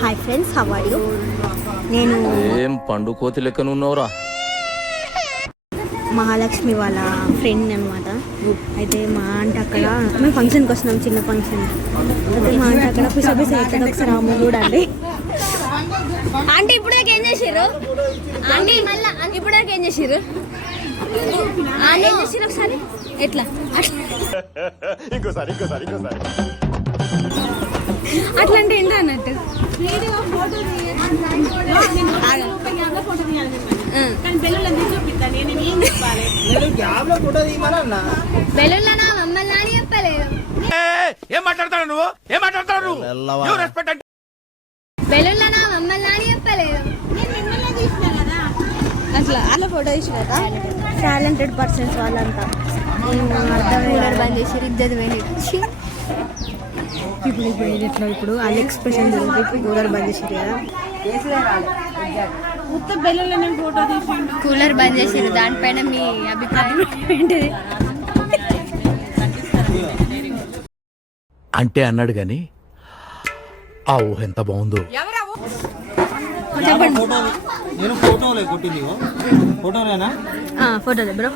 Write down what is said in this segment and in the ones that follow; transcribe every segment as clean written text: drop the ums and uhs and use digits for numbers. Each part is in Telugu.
Hi friends, how are you? నేను ఏం పండు కోతి లెక్కన ఉన్నావురా. మహాలక్ష్మి వాళ్ళ ఫ్రెండ్ అనమాట. అయితే మా ఆంటీ అక్కడ మేము ఫంక్షన్కి వస్తున్నాం, చిన్న ఫంక్షన్. అయితే మా ఆంటీ అక్కడ పిసపిస అవుతుంది. ఒకసారి అమ్మ కూడా అండి. ఆంటీ ఇప్పుడాక ఏం చేసారు? ఆంటీ మళ్ళీ ఇప్పుడాక ఏం చేసారు? ఆంటీ ఏం చేసారు ఒకసారి? ఎట్లా ఇంకోసారి అట్లా అంటే ఏంటో అన్నట్టు. బెలూన్లనా మమ్మల్ని అని చెప్పలేదు. ఏం మాట్లాడతాడు నువ్వు? బెలూన్లనా మమ్మల్ని అని చెప్పలేదు. అట్లా ఫోటో తీసినాక టాలెంటెడ్ పర్సన్స్ వాళ్ళంతా కూలర్ బంద్ చేసి ఇద్దరు పోయి ఇప్పుడు వాళ్ళ ఎక్స్ప్రెషన్ ఇప్పుడు కూలర్ బంద్ చేసారు కదా. కూలర్ బంద్ చేసారు, దానిపైన మీ అభిప్రాయం ఏంటిది? అంటే అన్నాడు గాని ఆ ఊహ ఎంత బాగుందో. ఫోటోలే బ్రో.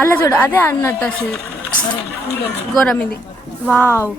అలా చూడు, అదే అన్నట్టు అసలు ఘోరం ఇది. వావ్.